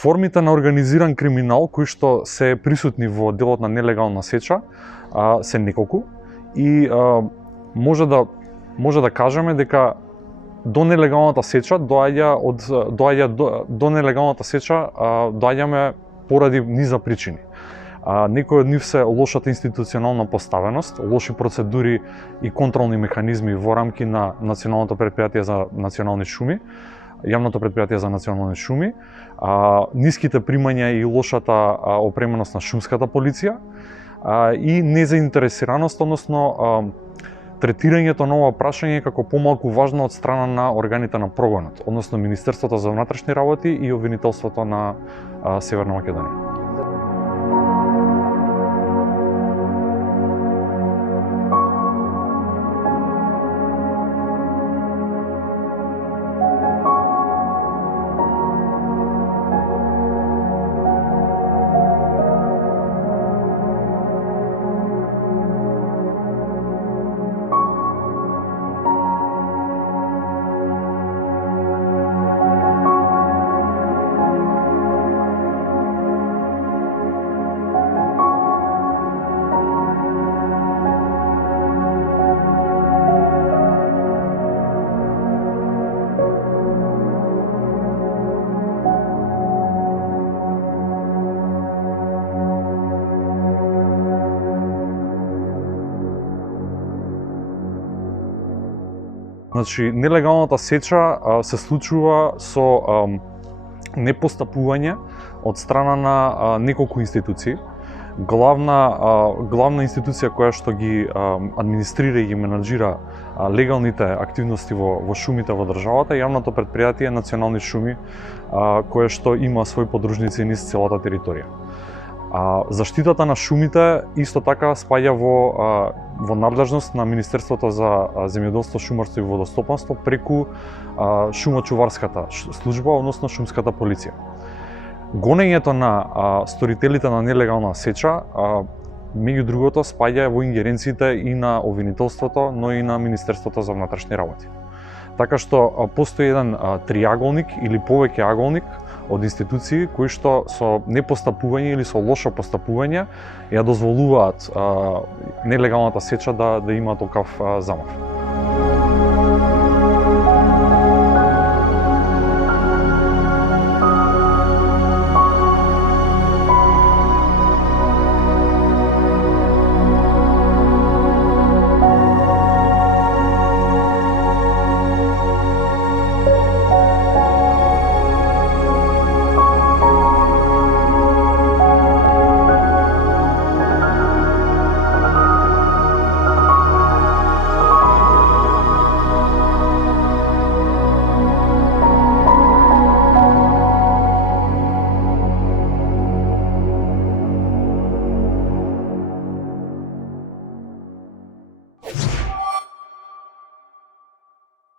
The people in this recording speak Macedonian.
Формите на организиран криминал кои што се присутни во делот на нелегална сеча се неколку и може да кажеме дека до нелегалната сеча доаѓаме поради низа причини. Некои од нив се лошата институционална поставеност, лоши процедури и контролни механизми во рамки на Националното претпријатие за национални шуми, Јавното претпријатие за национални шуми, ниските примања и лошата опременост на шумската полиција и незаинтересираност, односно третирањето на ова прашање како помалку важно од страна на органите на прогонот, односно Министерството за внатрешни работи и обвинителството на Северна Македонија. Значи, нелегалната сеча се случува со непостапување од страна на неколку институции. Главна институција која што ги администрира и ги менаџира легалните активности во шумите во државата е Јавното претпријатие Национални шуми, кое што има своји подружници низ целата територија. Заштитата на шумите исто така спаѓа во надлежност на Министерството за земјоделство, шумарство и водостопанство преку шумочуварската служба, односно шумската полиција. Гонењето на сторителите на нелегална сеча, меѓу другото, спаѓа во ингеренциите и на обвинителството, но и на Министерството за внатрешни работи. Така што постои еден триаголник или повеќе аголник од институции кои што со непостапување или со лошо постапување ја дозволуваат нелегалната сеча да има такав замав.